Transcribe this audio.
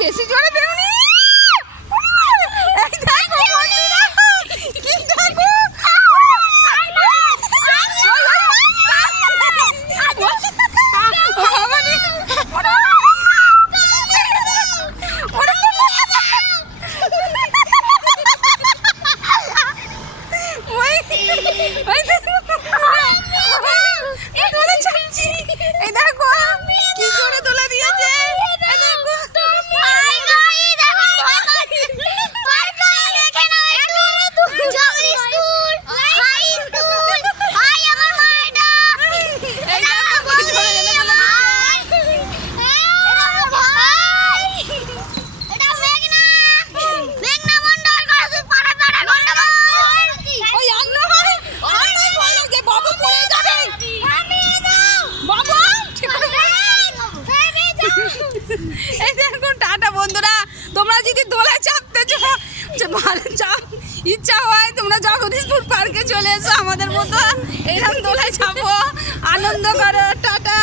বেশি জোরে দেউনি। এই দেখুন টাটা বন্ধুরা, তোমরা যদি দোলায় চাপতে ইচ্ছা হয় তোমরা জগদীশপুর পার্কে চলে এসো, আমাদের মতো এইরকম দোলায় চাপো, আনন্দ করো। টাটা।